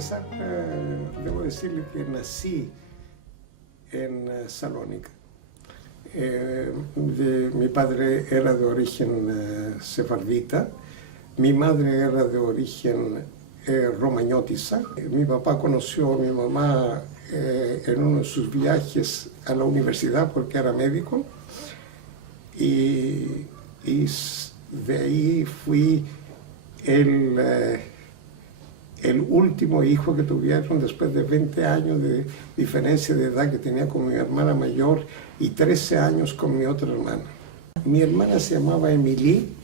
empezar, debo decirle que nací en Salónica. Mi padre era de origen sefardita, mi madre era de origen romagnótica. Mi papá conoció a mi mamá en uno de sus viajes a la universidad porque era médico, y de ahí fui el último hijo que tuvieron después de 20 años de diferencia de edad que tenía con mi hermana mayor y 13 años con mi otra hermana. Mi hermana se llamaba Emily.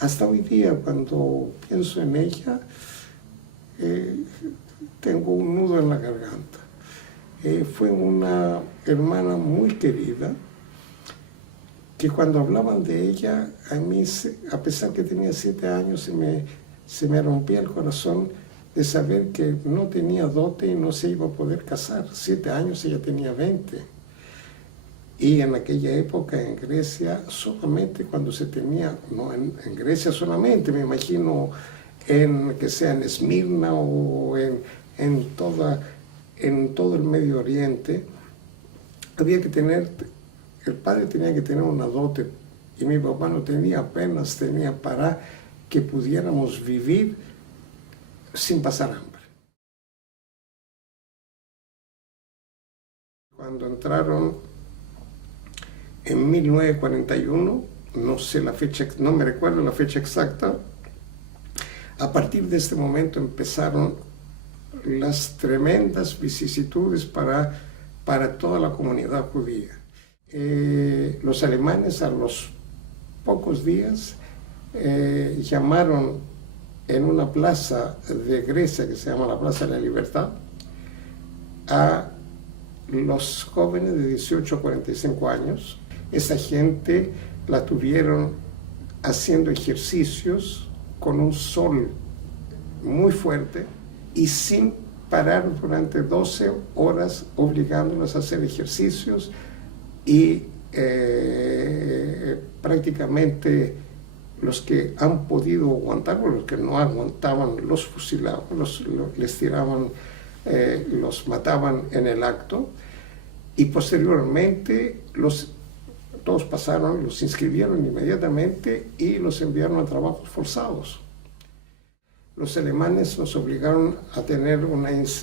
Hasta hoy día, cuando pienso en ella, tengo un nudo en la garganta. Fue una hermana muy querida, que cuando hablaban de ella, a mí, a pesar que tenía 7 años, se me rompía el corazón de saber que no tenía dote y no se iba a poder casar. 7 años, ella tenía 20. Y en aquella época en Grecia, solamente cuando se tenía, no en Grecia solamente, me imagino que sea en Esmirna o en todo el Medio Oriente, había que tener, el padre tenía que tener una dote, y mi papá no tenía, apenas tenía para que pudiéramos vivir sin pasar hambre. Cuando entraron en 1941, no sé la fecha, no me recuerdo la fecha exacta, a partir de este momento empezaron las tremendas vicisitudes para toda la comunidad judía. Los alemanes a los pocos días llamaron en una plaza de Grecia que se llama la Plaza de la Libertad a los jóvenes de 18 a 45 años. Esa gente la tuvieron haciendo ejercicios con un sol muy fuerte y sin parar durante 12 horas, obligándolos a hacer ejercicios, y prácticamente los que han podido aguantar, o los que no aguantaban, los fusilaban, les tiraban, los mataban en el acto, y posteriormente todos pasaron, los inscribieron inmediatamente y los enviaron a trabajos forzados. Los alemanes nos obligaron a tener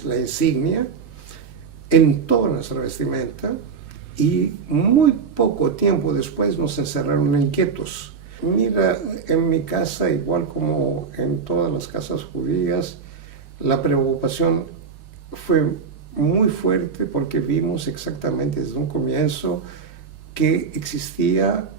la insignia en toda nuestra vestimenta, y muy poco tiempo después nos encerraron en guetos. Mira, en mi casa, igual como en todas las casas judías, la preocupación fue muy fuerte porque vimos exactamente desde un comienzo que existía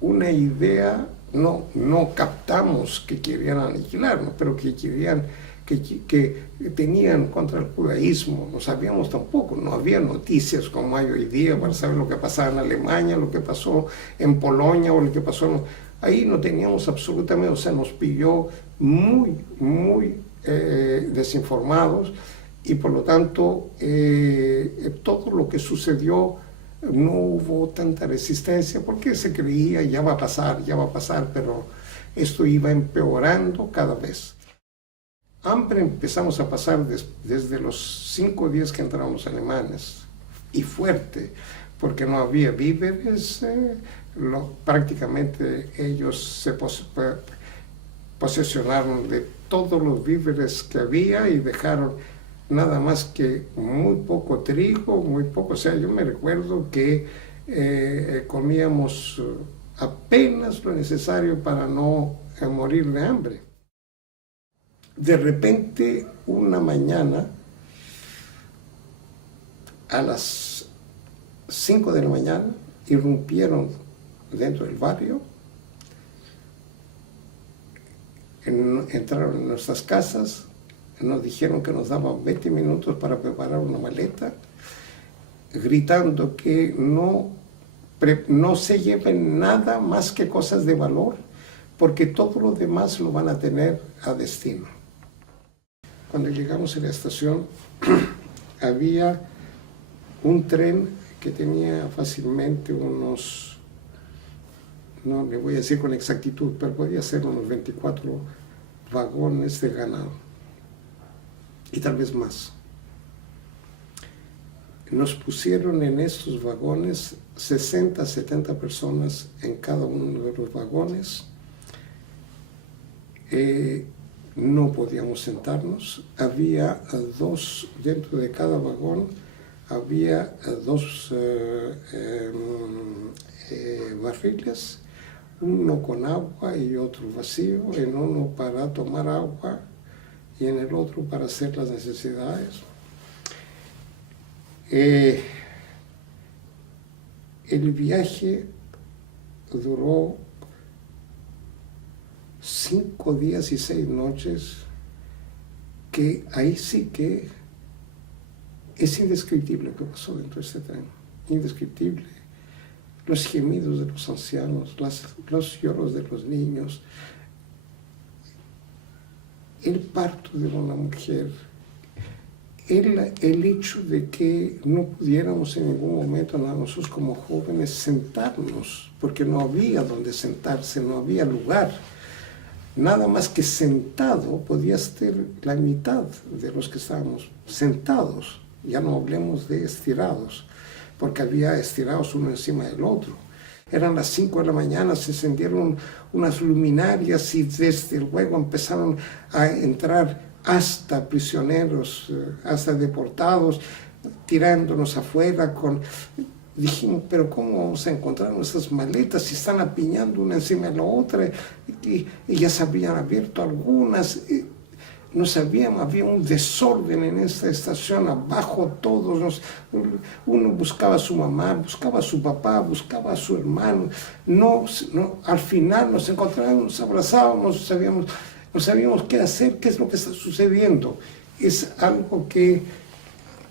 una idea, no captamos que querían aniquilarnos, pero que tenían contra el judaísmo. No sabíamos tampoco, no había noticias como hay hoy día para saber lo que pasaba en Alemania, lo que pasó en Polonia o lo que pasó. Ahí no teníamos absolutamente, o sea, nos pilló muy desinformados, y por lo tanto todo lo que sucedió no hubo tanta resistencia porque se creía ya va a pasar, pero esto iba empeorando cada vez. Hambre empezamos a pasar desde los 5 días que entraron los alemanes, y fuerte, porque no había víveres. Prácticamente ellos se posesionaron de todos los víveres que había y dejaron nada más que muy poco trigo, muy poco. O sea, yo me recuerdo que comíamos apenas lo necesario para no morir de hambre. De repente, una mañana, a las 5 de la mañana, irrumpieron dentro del barrio, entraron en nuestras casas, nos dijeron que nos daban 20 minutos para preparar una maleta, gritando que no se lleven nada más que cosas de valor, porque todo lo demás lo van a tener a destino. Cuando llegamos a la estación, había un tren que tenía fácilmente unos, no le voy a decir con exactitud, pero podía ser unos 24 vagones de ganado y tal vez más. Nos pusieron en estos vagones 60, 70 personas en cada uno de los vagones. No podíamos sentarnos. Había dos, dentro de cada vagón, había dos barriles, uno con agua y otro vacío, en uno para tomar agua y en el otro para hacer las necesidades. El viaje duró 5 días y 6 noches, que ahí sí que es indescriptible lo que pasó dentro de este tren, indescriptible. Los gemidos de los ancianos, los lloros de los niños, el parto de una mujer, el hecho de que no pudiéramos en ningún momento nosotros como jóvenes sentarnos, porque no había donde sentarse, no había lugar. Nada más que sentado podía estar la mitad de los que estábamos sentados. Ya no hablemos de estirados, porque había estirados uno encima del otro. Eran las 5 de la mañana, se encendieron unas luminarias y desde luego empezaron a entrar hasta prisioneros, hasta deportados, tirándonos afuera con... Dijimos, pero ¿cómo vamos a encontrar nuestras maletas si están apiñando una encima de la otra? Y ya se habían abierto algunas. No sabíamos, había un desorden en esta estación, abajo todos, uno buscaba a su mamá, buscaba a su papá, buscaba a su hermano. Al final nos encontrábamos, nos abrazábamos, no sabíamos qué hacer, qué es lo que está sucediendo. Es algo que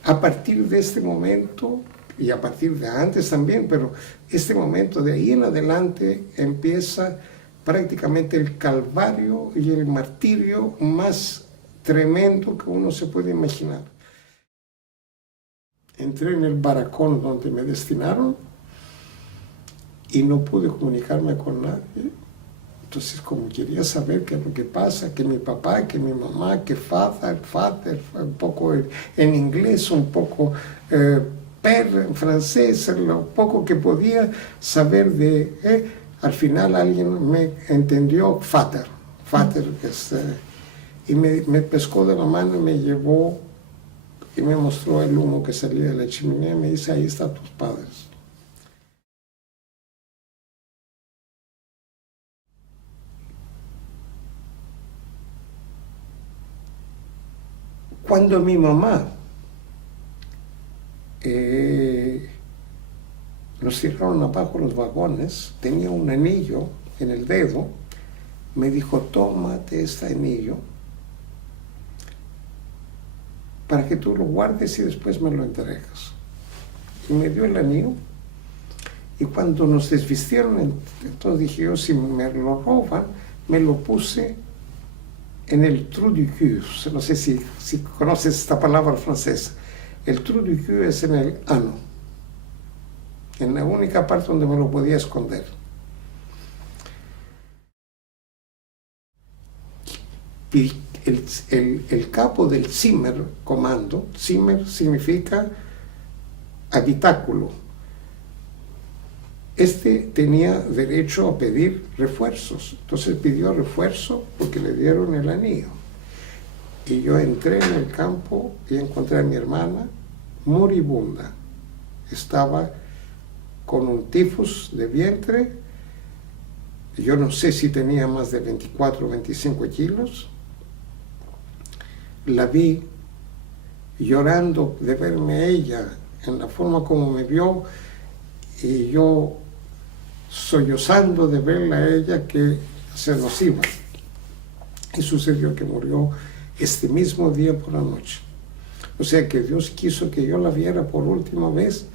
a partir de este momento, y a partir de antes también, pero este momento de ahí en adelante empieza prácticamente el calvario y el martirio más tremendo que uno se puede imaginar. Entré en el barracón donde me destinaron y no pude comunicarme con nadie. Entonces, como quería saber qué es lo que pasa, que mi papá, que mi mamá, que father, un poco en inglés, un poco père en francés, lo poco que podía saber de... al final alguien me entendió, father, que es... y me pescó de la mano y me llevó y me mostró el humo que salía de la chimenea y me dice, ahí están tus padres. Cuando mi mamá nos tiraron abajo los vagones, tenía un anillo en el dedo, me dijo, tómate este anillo para que tú lo guardes y después me lo entregas. Y me dio el anillo, y cuando nos desvistieron, entonces dije yo, si me lo roban, me lo puse en el trou du cul. No sé si conoces esta palabra francesa. El trou du cul es en el ano, en la única parte donde me lo podía esconder. Y el capo del Zimmer comando, Zimmer significa habitáculo. Este tenía derecho a pedir refuerzos, entonces pidió refuerzo porque le dieron el anillo. Y yo entré en el campo y encontré a mi hermana moribunda. Estaba con un tifus de vientre, yo no sé si tenía más de 24 o 25 kilos. La vi llorando de verme a ella en la forma como me vio y yo sollozando de verla a ella que se nos iba. Y sucedió que murió este mismo día por la noche. O sea que Dios quiso que yo la viera por última vez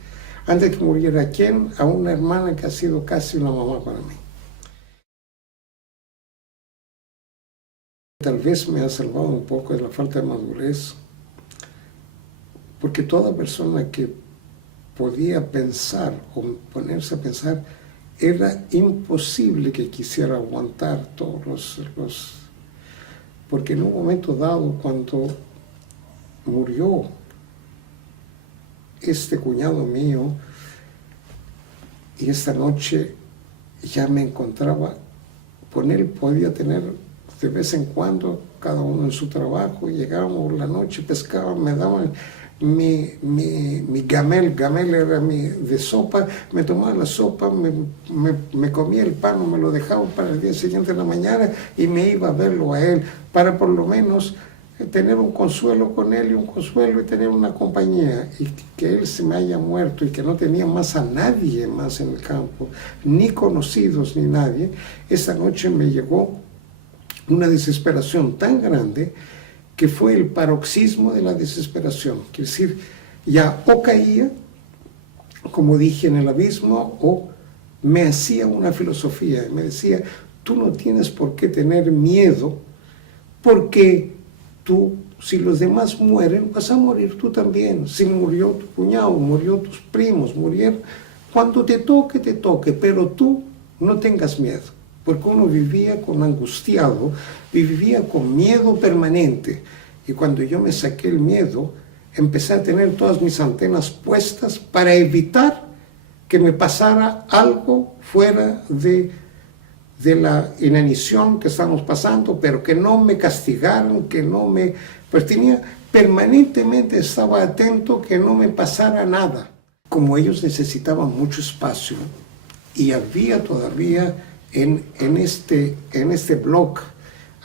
antes de que muriera. ¿Quién? A una hermana que ha sido casi una mamá para mí. Tal vez me ha salvado un poco de la falta de madurez, porque toda persona que podía pensar o ponerse a pensar, era imposible que quisiera aguantar todos porque en un momento dado, cuando murió este cuñado mío, y esta noche ya me encontraba con él, podía tener de vez en cuando, cada uno en su trabajo, llegábamos la noche, pescaban, me daban mi gamel era de sopa, me tomaba la sopa, me comía el pan, me lo dejaba para el día siguiente en la mañana y me iba a verlo a él, para por lo menos tener un consuelo con él y un consuelo y tener una compañía, y que él se me haya muerto y que no tenía más a nadie más en el campo, ni conocidos ni nadie. Esa noche me llegó una desesperación tan grande que fue el paroxismo de la desesperación. Quiere decir, ya o caía, como dije, en el abismo, o me hacía una filosofía, me decía, tú no tienes por qué tener miedo, porque tú, si los demás mueren, vas a morir tú también. Si murió tu cuñado, murió tus primos, murieron. Cuando te toque, pero tú no tengas miedo. Porque uno vivía con angustiado, vivía con miedo permanente. Y cuando yo me saqué el miedo, empecé a tener todas mis antenas puestas para evitar que me pasara algo fuera de la inanición que estamos pasando, pero que no me castigaran, que no me... Pues permanentemente estaba atento que no me pasara nada. Como ellos necesitaban mucho espacio, y había todavía en este blog,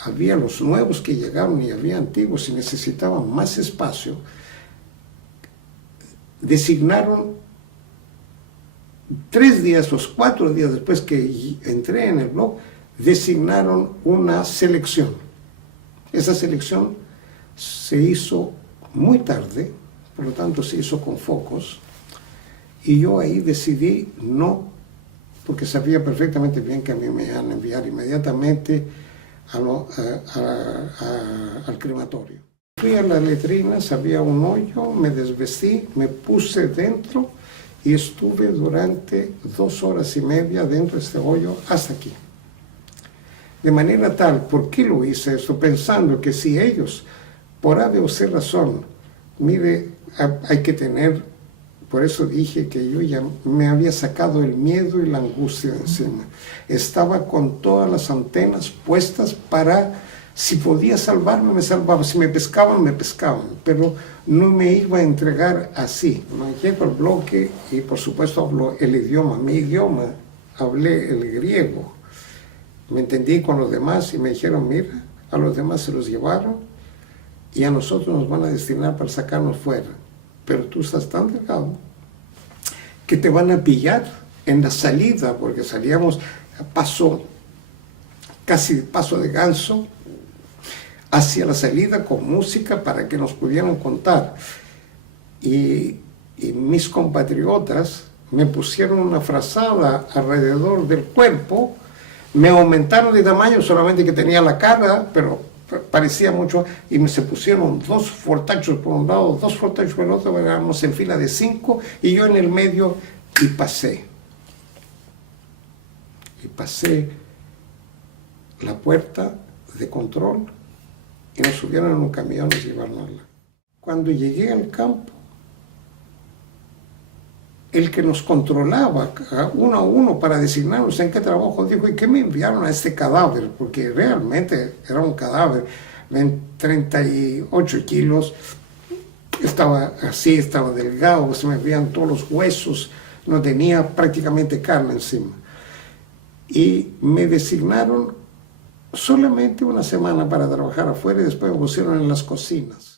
había los nuevos que llegaron y había antiguos y necesitaban más espacio, designaron 3 días o 4 días después que entré en el blog, designaron una selección. Esa selección se hizo muy tarde, por lo tanto se hizo con focos, y yo ahí decidí no, porque sabía perfectamente bien que a mí me iban a enviar inmediatamente al crematorio. Fui a las letrinas, había un hoyo, me desvestí, me puse dentro y estuve durante 2 horas y media dentro de este hoyo hasta aquí. De manera tal, ¿por qué lo hice esto? Pensando que si ellos, por A o C razón, mire, hay que tener, por eso dije que yo ya me había sacado el miedo y la angustia de encima. Estaba con todas las antenas puestas para, si podía salvarme, me salvaba. Si me pescaban, me pescaban. Pero no me iba a entregar así. Me llego al bloque y por supuesto hablo el idioma. Mi idioma, hablé el griego. Me entendí con los demás y me dijeron, mira, a los demás se los llevaron y a nosotros nos van a destinar para sacarnos fuera. Pero tú estás tan delgado que te van a pillar en la salida, porque salíamos casi paso de ganso, hacia la salida con música para que nos pudieran contar. Y mis compatriotas me pusieron una frazada alrededor del cuerpo, me aumentaron de tamaño, solamente que tenía la cara, pero parecía mucho, y se pusieron 2 fortachos por un lado, 2 fortachos por el otro, éramos en fila de 5, y yo en el medio, y pasé la puerta de control, y nos subieron en un camión y llevárnosla. Cuando llegué al campo, el que nos controlaba uno a uno para designarnos en qué trabajo, dijo, ¿y qué me enviaron a este cadáver? Porque realmente era un cadáver, 38 kilos, estaba así, estaba delgado, se me veían todos los huesos, no tenía prácticamente carne encima. Y me designaron solamente una semana para trabajar afuera y después me pusieron en las cocinas.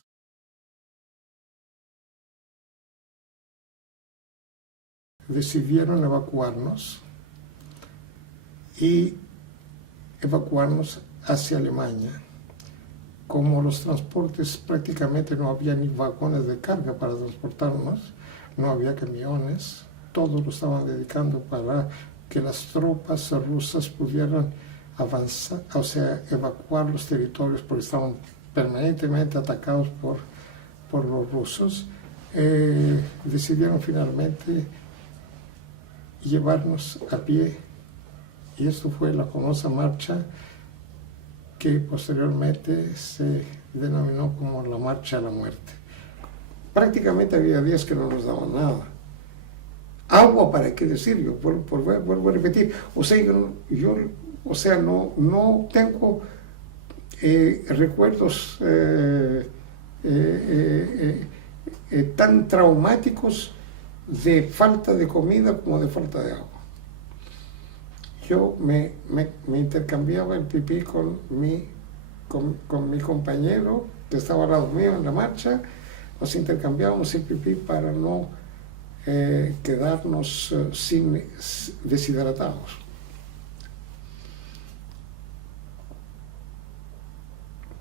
Decidieron evacuarnos hacia Alemania. Como los transportes prácticamente no había ni vagones de carga para transportarnos, no había camiones, todos lo estaban dedicando para que las tropas rusas pudieran avanzar, o sea, evacuar los territorios porque estaban permanentemente atacados por los rusos. Decidieron finalmente llevarnos a pie, y esto fue la famosa marcha que posteriormente se denominó como la Marcha a la Muerte. Prácticamente había días que no nos daban nada. Agua, ¿para qué decir? Yo vuelvo a repetir. O sea, no tengo recuerdos tan traumáticos de falta de comida como de falta de agua. Yo me intercambiaba el pipí con mi compañero que estaba al lado mío en la marcha. Nos intercambiábamos el pipí para no quedarnos deshidratados.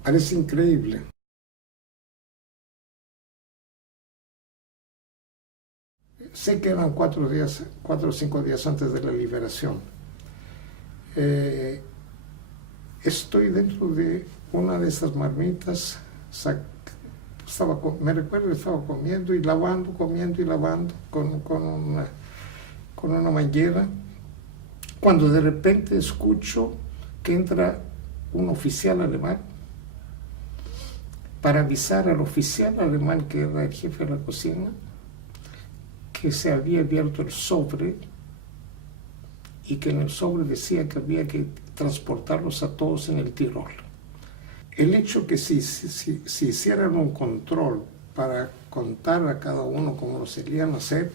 Parece increíble. Sé que eran 4 o 5 días antes de la liberación. Estoy dentro de una de esas marmitas. Me recuerdo que estaba comiendo y lavando con una manguera, cuando de repente escucho que entra un oficial alemán para avisar al oficial alemán, que era el jefe de la cocina, que se había abierto el sobre y que en el sobre decía que había que transportarlos a todos en el Tirol. El hecho que si hicieran un control para contar a cada uno como lo solían hacer,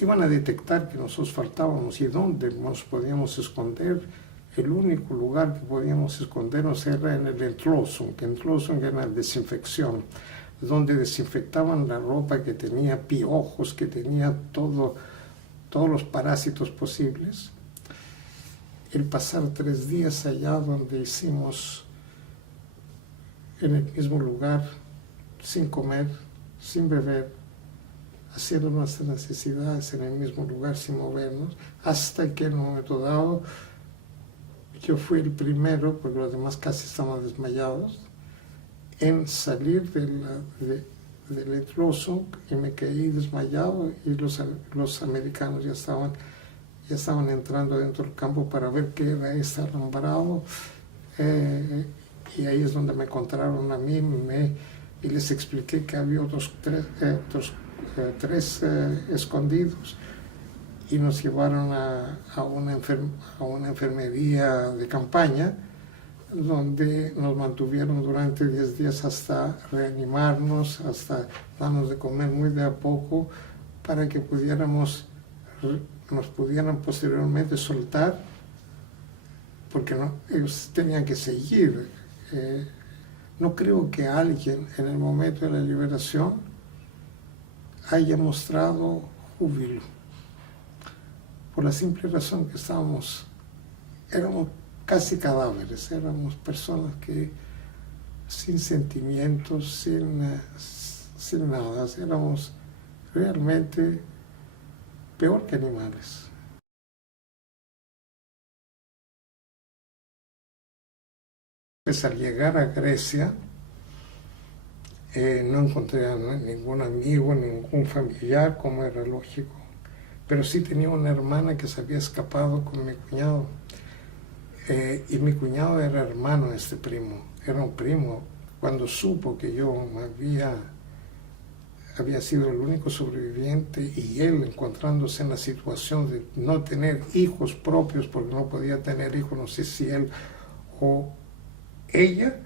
iban a detectar que nosotros faltábamos y dónde nos podíamos esconder. El único lugar que podíamos escondernos era en el Entlosung, que Entlosung era desinfección, donde desinfectaban la ropa que tenía piojos, que tenía todos los parásitos posibles. El pasar 3 días allá donde hicimos en el mismo lugar, sin comer, sin beber, haciendo nuestras necesidades en el mismo lugar sin movernos, hasta que en un momento dado yo fui el primero, porque los demás casi estaban desmayados, en salir del Entlosung, y me caí desmayado, y los americanos ya estaban entrando dentro del campo para ver qué era ese alambrado, y ahí es donde me encontraron a mí, y les expliqué que había otros tres escondidos, y nos llevaron a una enfermería de campaña, donde nos mantuvieron durante 10 días hasta reanimarnos, hasta darnos de comer muy de a poco, para que nos pudieran posteriormente soltar, porque ellos tenían que seguir. No creo que alguien en el momento de la liberación haya mostrado júbilo, por la simple razón que éramos casi cadáveres, éramos personas que sin sentimientos, sin nada, éramos realmente peor que animales. Pues al llegar a Grecia, no encontré a ningún amigo, ningún familiar, como era lógico, pero sí tenía una hermana que se había escapado con mi cuñado, y mi cuñado era hermano de este primo, era un primo. Cuando supo que yo había sido el único sobreviviente, y él encontrándose en la situación de no tener hijos propios, porque no podía tener hijos, no sé si él o ella,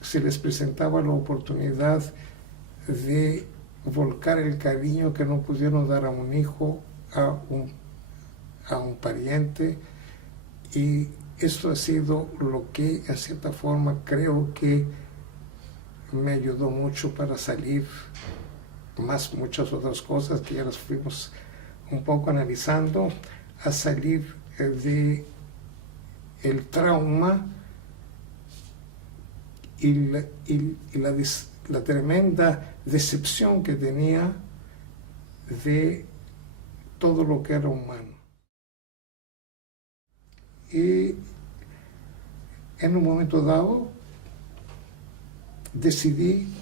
se les presentaba la oportunidad de volcar el cariño que no pudieron dar a un hijo, a un pariente, y esto ha sido lo que, en cierta forma, creo que me ayudó mucho para salir, más muchas otras cosas que ya las fuimos un poco analizando, a salir de el trauma y la tremenda decepción que tenía de todo lo que era humano. Y en un momento dado decidí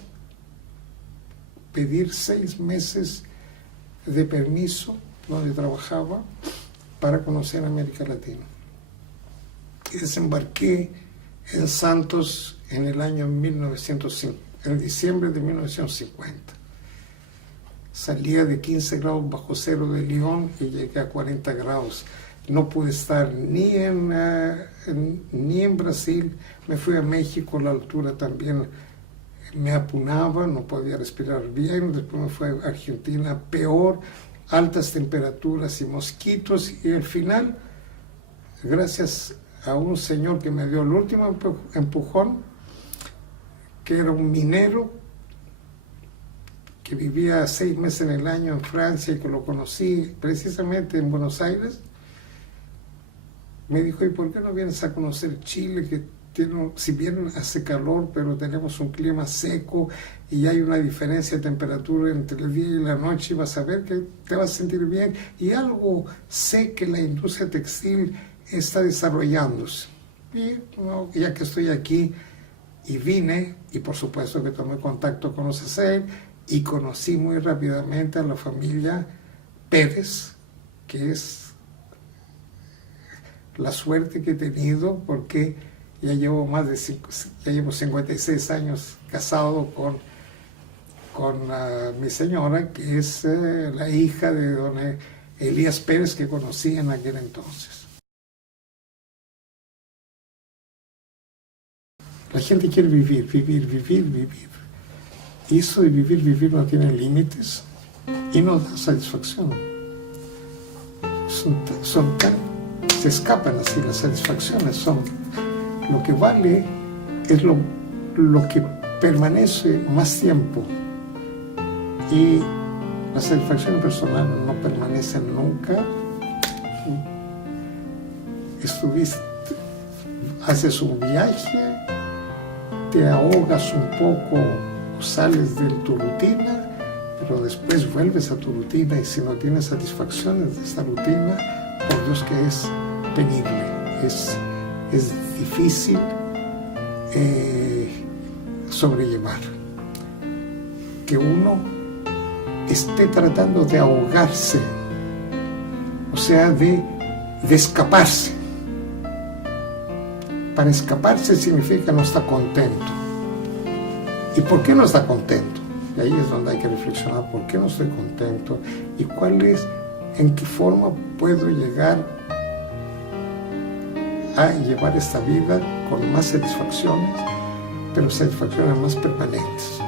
pedir 6 meses de permiso donde trabajaba para conocer América Latina. y desembarqué en Santos en el año 1950, en diciembre de 1950. Salía de 15 grados bajo cero de León y llegué a 40 grados. No pude estar ni en Brasil. Me fui a México, la altura también me apunaba, no podía respirar bien. Después me fui a Argentina, peor, altas temperaturas y mosquitos. Y al final, gracias a un señor que me dio el último empujón, que era un minero, que vivía 6 meses en el año en Francia y que lo conocí precisamente en Buenos Aires, me dijo, ¿y por qué no vienes a conocer Chile? Que tiene, si bien hace calor, pero tenemos un clima seco y hay una diferencia de temperatura entre el día y la noche, y vas a ver que te vas a sentir bien. Y algo sé que la industria textil está desarrollándose. Y no, ya que estoy aquí, y vine, y por supuesto que tomé contacto con los ASER, y conocí muy rápidamente a la familia Pérez, que es la suerte que he tenido, porque ya llevo 56 años casado con mi señora, que es la hija de don Elías Pérez, que conocí en aquel entonces. La gente quiere vivir, vivir, vivir, vivir. Y eso de vivir, vivir no tiene límites y no da satisfacción. Se escapan así las satisfacciones. Lo que vale es lo que permanece más tiempo. Y las satisfacciones personales no permanecen nunca. Haces un viaje, te ahogas un poco, sales de tu rutina, pero después vuelves a tu rutina, y si no tienes satisfacciones de esta rutina, por Dios que es penible, es difícil sobrellevar. Que uno esté tratando de ahogarse, o sea, de escaparse. Para escaparse significa no estar contento. ¿Y por qué no está contento? Y ahí es donde hay que reflexionar, ¿por qué no estoy contento? ¿Y en qué forma puedo llegar a llevar esta vida con más satisfacciones, pero satisfacciones más permanentes?